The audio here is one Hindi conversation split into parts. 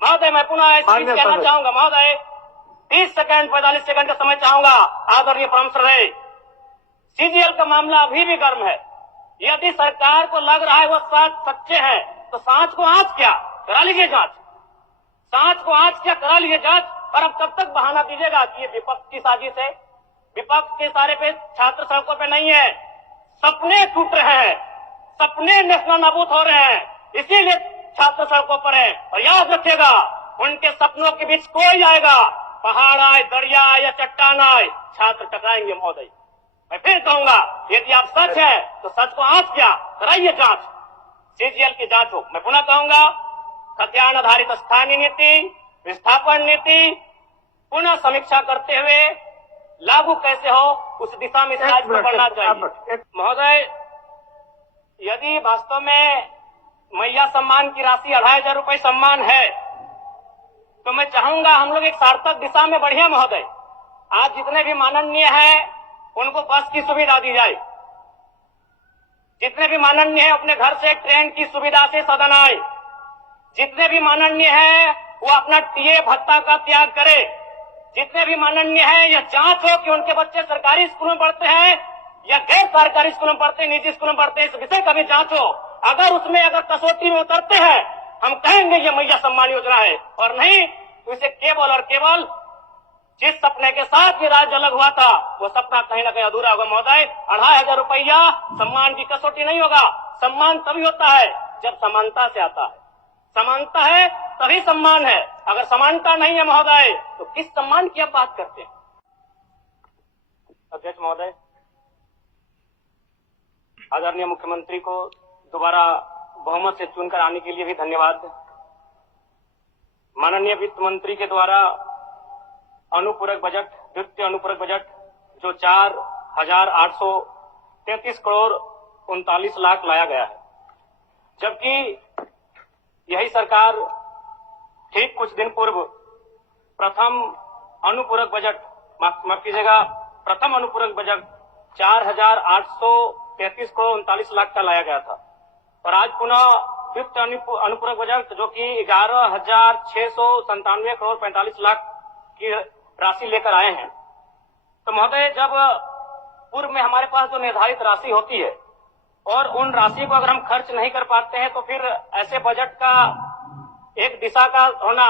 महोदय मैं पुनः एक चीज कहना चाहूंगा महोदय, 30 सेकंड 45 सेकंड का समय चाहूंगा। आदरणीय परम श्रद्धेय, सीजीएल का मामला अभी भी गर्म है। यदि सरकार को लग रहा है वो सच्चे हैं तो सांच को आंच क्या करा लीजिए जांच, सांच को आंच क्या करा लीजिए जांच। और अब कब तक बहाना दीजिएगा कि ये विपक्ष की साजिश है? विपक्ष के सारे पे छात्र सड़कों पे नहीं है, सपने टूट रहे हैं, सपने नेशनल नाबूद हो रहे हैं, इसीलिए छात्र सड़कों पर है। और याद रखिएगा, उनके सपनों के बीच कोई आएगा, पहाड़ आए, दरिया आए या चट्टान आए, छात्र टकराएंगे महोदय। मैं फिर कहूंगा, यदि आप सच है तो सच को आंच क्या कराइए जांच, सीजीएल की जांच हो। मैं पुनः कहूंगा, खतियान आधारित स्थानीय नीति, विस्थापन नीति पुनः समीक्षा करते हुए लागू कैसे हो उस दिशा में राज्य को बढ़ना चाहिए। महोदय, यदि वास्तव में मैया सम्मान की राशि 2500 रुपए सम्मान है तो मैं चाहूंगा हम लोग एक सार्थक दिशा में बढ़िया महोदय। आज जितने भी माननीय हैं उनको बस की सुविधा दी जाए, जितने भी माननीय हैं अपने घर से ट्रेन की सुविधा से सदन आए, जितने भी माननीय हैं वो अपना टीए भत्ता का त्याग करे, जितने भी माननीय हैं यह जांच हो कि उनके बच्चे सरकारी स्कूलों में पढ़ते हैं या गैर सरकारी स्कूलों में पढ़ते हैं, निजी स्कूलों में पढ़ते हैं, इस विषय का भी जांच हो। अगर उसमें अगर कसौटी में उतरते हैं हम कहेंगे ये मैया सम्मान योजना है, और नहीं तो इसे केवल और केवल जिस सपने के साथ ये राज्य अलग हुआ था वो सपना कहीं ना कहीं अधूरा होगा महोदय। 2500 रुपया सम्मान की कसौटी नहीं होगा। सम्मान तभी होता है जब समानता से आता है, समानता है तभी सम्मान है। अगर समानता नहीं है महोदय तो किस सम्मान की आप बात करते हैं? अध्यक्ष महोदय, आदरणीय मुख्यमंत्री को दोबारा बहुमत से चुनकर आने के लिए भी धन्यवाद। माननीय वित्त मंत्री के द्वारा अनुपूरक बजट, द्वितीय अनुपूरक बजट जो 4,833 करोड़ 39 लाख लाया गया है, जबकि यही सरकार ठीक कुछ दिन पूर्व प्रथम अनुपूरक बजट, माफ कीजिएगा, प्रथम अनुपूरक बजट 4,833 करोड़ 39 लाख का लाया गया था। और आज पुनः द्वितीय अनुपूरक बजट जो कि 11,697 करोड़ 45 लाख की राशि लेकर आए हैं। तो महोदय, जब पूर्व में हमारे पास जो निर्धारित राशि होती है और उन राशि को अगर हम खर्च नहीं कर पाते हैं तो फिर ऐसे बजट का एक दिशा का होना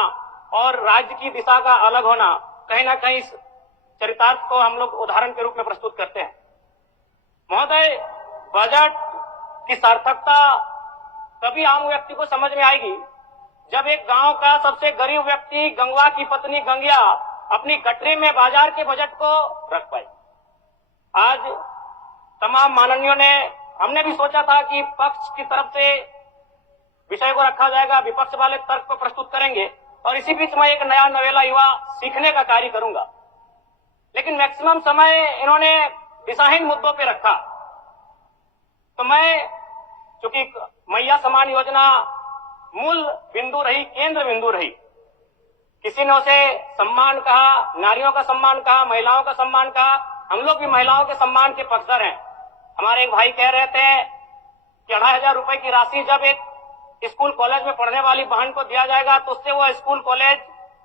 और राज्य की दिशा का अलग होना, कहीं ना कहीं इस चरितार्थ को हम लोग उदाहरण के रूप में प्रस्तुत करते हैं। महोदय, बजट की सार्थकता तभी आम व्यक्ति को समझ में आएगी जब एक गांव का सबसे गरीब व्यक्ति, गंगवा की पत्नी गंगिया, अपनी गठरी में बाजार के बजट को रख पाए। आज तमाम माननीयों ने, हमने भी सोचा था कि पक्ष की तरफ से विषय को रखा जाएगा, विपक्ष वाले तर्क को प्रस्तुत करेंगे और इसी बीच मैं एक नया नवेला युवा सीखने का कार्य करूंगा। लेकिन मैक्सिमम समय इन्होंने दिशाहीन मुद्दों पे रखा। तो मैं, चूंकि मैया सम्मान योजना मूल बिंदु रही, केंद्र बिंदु रही, किसी ने उसे सम्मान कहा, नारियों का सम्मान कहा, महिलाओं का सम्मान कहा, हम लोग भी महिलाओं के सम्मान के पक्षधर हैं। हमारे एक भाई कह रहे थे कि 2500 रुपए की राशि जब एक स्कूल कॉलेज में पढ़ने वाली बहन को दिया जाएगा तो उससे वो स्कूल कॉलेज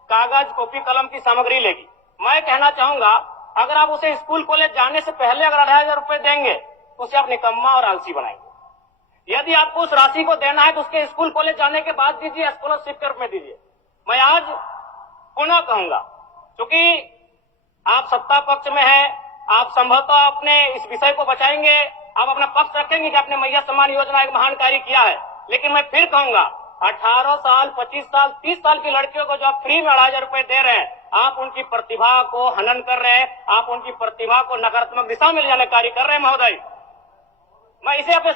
कागज, कॉपी, कलम की सामग्री लेगी। मैं कहना चाहूंगा, अगर आप उसे स्कूल कॉलेज जाने से पहले अगर 2500 रुपए देंगे तो उसे आप निकम्मा और आलसी बनाएंगे। यदि आपको उस राशि को देना है तो उसके स्कूल कॉलेज जाने के बाद दीजिए, स्कॉलरशिप के रूप में दीजिए। मैं आज पुनः कहूंगा, क्योंकि आप सत्ता पक्ष में हैं, आप संभवतः अपने इस विषय को बचाएंगे, आप अपना पक्ष रखेंगे कि आपने मैया सम्मान योजना एक महान कार्य किया है। लेकिन मैं फिर कहूंगा, 18 साल, 25 साल, 30 साल की लड़कियों को जो आप फ्री में 2500 रुपए दे रहे हैं, आप उनकी प्रतिभा को हनन कर रहे हैं, आप उनकी प्रतिभा को नकारात्मक दिशा में ले जाने कार्य कर रहे हैं महोदय। मैं इसे आप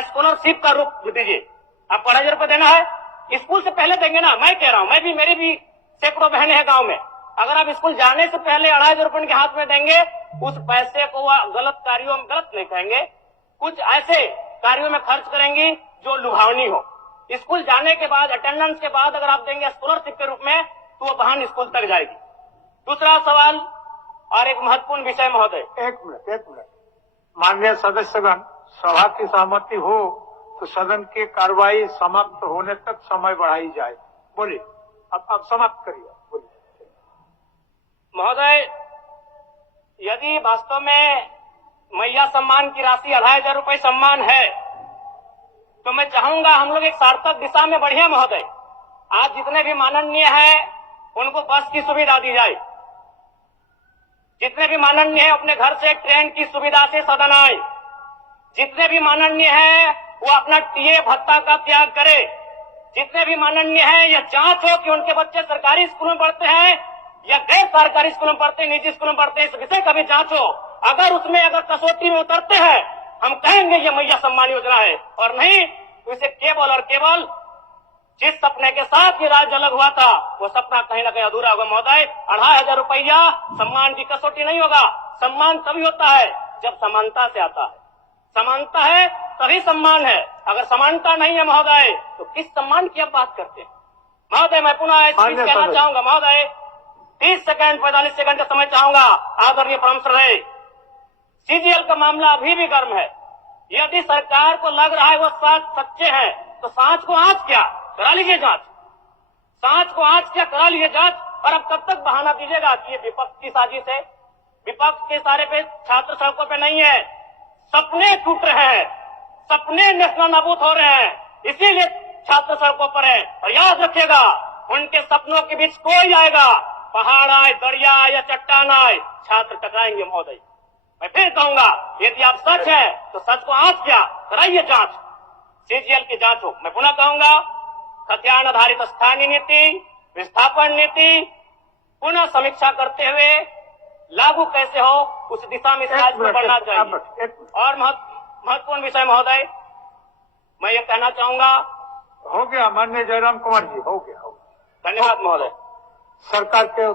स्कॉलरशिप का रूप दीजिए। आपको 2500 रुपए देना है, स्कूल से पहले देंगे ना। मैं कह रहा हूं, मेरी भी सैकड़ों बहनें हैं गांव में, अगर आप स्कूल जाने से पहले 2500 रुपए उनके हाथ में देंगे, उस पैसे को वह गलत कार्यों में, गलत नहीं कहेंगे, कुछ ऐसे कार्यों में खर्च करेंगी जो लुभावनी हो। स्कूल जाने के बाद, अटेंडेंस के बाद अगर आप देंगे स्कॉलरशिप के रूप में तो वो बहन स्कूल तक जाएगी। दूसरा सवाल और एक महत्वपूर्ण विषय महोदय। एक मिनट माननीय सदस्यगण, सभा की सहमति हो तो सदन की कार्रवाई समाप्त होने तक समय बढ़ाई जाए। बोलिए, अब समाप्त करिए, बोलिए। महोदय, यदि वास्तव में मैया सम्मान की राशि 2,500 रुपए सम्मान है, तो मैं चाहूंगा हम लोग एक सार्थक दिशा में बढ़िया महोदय। आज जितने भी माननीय हैं उनको बस की सुविधा दी जाए, जितने भी माननीय हैं अपने घर से ट्रेन की सुविधा से सदन आए, जितने भी माननीय हैं वो अपना टीए भत्ता का त्याग करे, जितने भी माननीय हैं यह जांच हो कि उनके बच्चे सरकारी स्कूलों में पढ़ते हैं या गैर सरकारी स्कूलों में पढ़ते हैं, निजी स्कूलों में पढ़ते हैं, इस विषय का भी जांच हो। अगर उसमें अगर कसौटी में उतरते हैं, हम कहेंगे ये मैया सम्मान योजना है, और नहीं तो इसे केवल और केवल जिस सपने के साथ ये राज्य अलग हुआ था वो सपना कहीं ना कहीं अधूरा होगा महोदय। 2,500 रुपया सम्मान की कसौटी नहीं होगा। सम्मान तभी होता है जब समानता से आता है, समानता है तभी सम्मान है। अगर समानता नहीं है महोदय तो किस सम्मान की आप बात करते हैं महोदय? मैं पुनः एक चीज कहना चाहूंगा महोदय, 30 सेकंड 45 सेकंड का समय चाहूंगा। आदरणीय परम श्रद्धेय, सीजीएल का मामला अभी भी गर्म है। यदि सरकार को लग रहा है वो सच्चे हैं तो सांच को आंच क्या करा लीजिए जांच, सांच को आंच क्या करा लीजिए जांच। और अब कब तक बहाना दीजिएगा कि ये विपक्ष की साजिश है? विपक्ष के सारे पे छात्र सड़कों पे नहीं है, सपने टूट रहे हैं, सपने नेशनल नाबूद हो रहे हैं, इसीलिए छात्र सड़कों पर है। और याद रखिएगा, उनके सपनों के बीच कोई आएगा, पहाड़ आए, दरिया आए या चट्टान आए, छात्र टकराएंगे महोदय। मैं फिर कहूंगा, यदि आप सच है तो सच को आंच क्या कराइए जांच, सीजीएल की जांच हो। मैं पुनः कहूंगा, खतियान आधारित स्थानीय नीति, विस्थापन नीति पुनः समीक्षा करते हुए लागू कैसे हो उस दिशा में राज्य में बढ़ना चाहिए। और महत्वपूर्ण विषय महोदय, मैं ये कहना चाहूंगा, हो गया माननीय जयराम कुमार जी, हो गया। धन्यवाद महोदय। सरकार के